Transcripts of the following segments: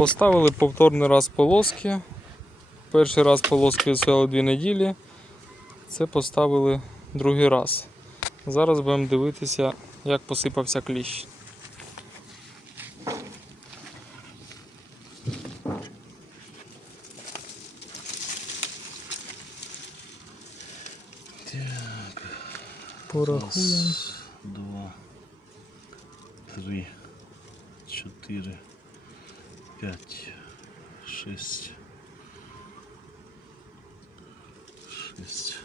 Поставили повторний раз полоски. Перший раз полоски відстояли 2 неділі. Це поставили другий раз. Зараз будемо дивитися, як посипався кліщ. Так, Порахуємо. раз, два, три, чотири, 5, 6. 6.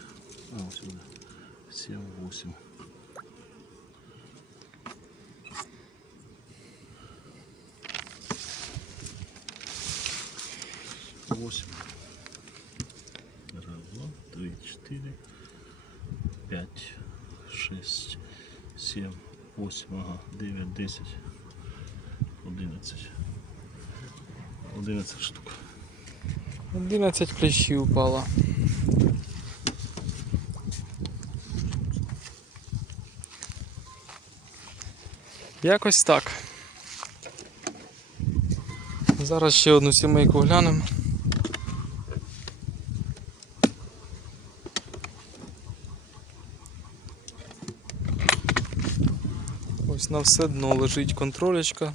А, вот сюда. 7, 8. Восемь. Раз, два, три, четыре, пять, шесть, семь, восемь, ага, девять, десять, одиннадцать. 11 штук. 11 кліщів упало. Якось так. Зараз ще одну сімейку глянемо. Ось на все дно лежить контролечка.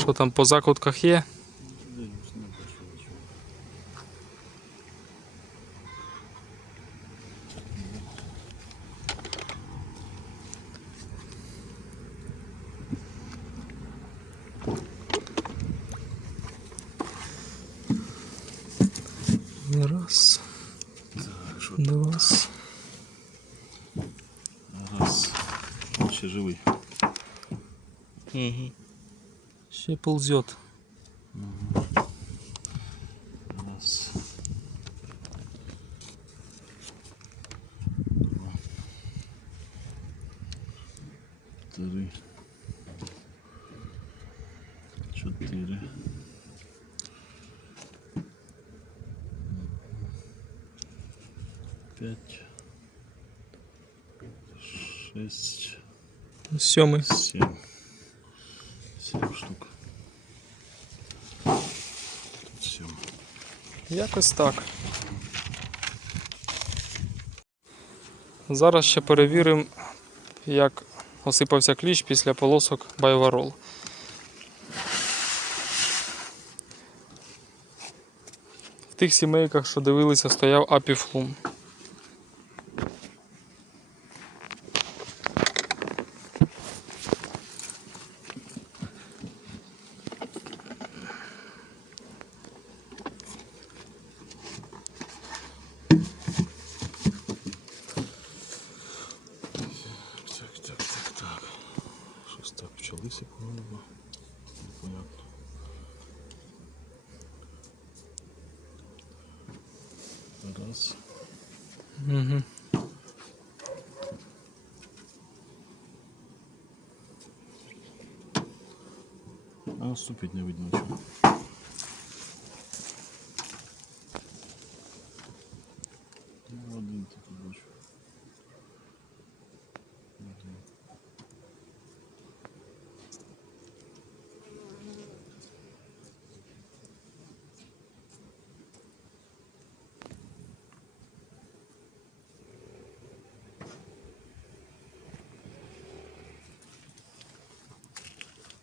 Що там по закутках є? Раз, два. раз. Ще живий. Угу. Ще ползет. Раз. Два. Три. Чотири. П'ять. Шесть. Сьомий. Семь. Семь штук. Тут. Якось так. Зараз ще перевіримо, як осипався кліщ після полосок байварол. В тих сімейках, що дивилися, стояв апіфлум. По-моєму. Непонятно. Раз. Угу. А ступить не видно чого.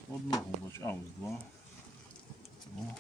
Одного бачу. А, ось два. Два.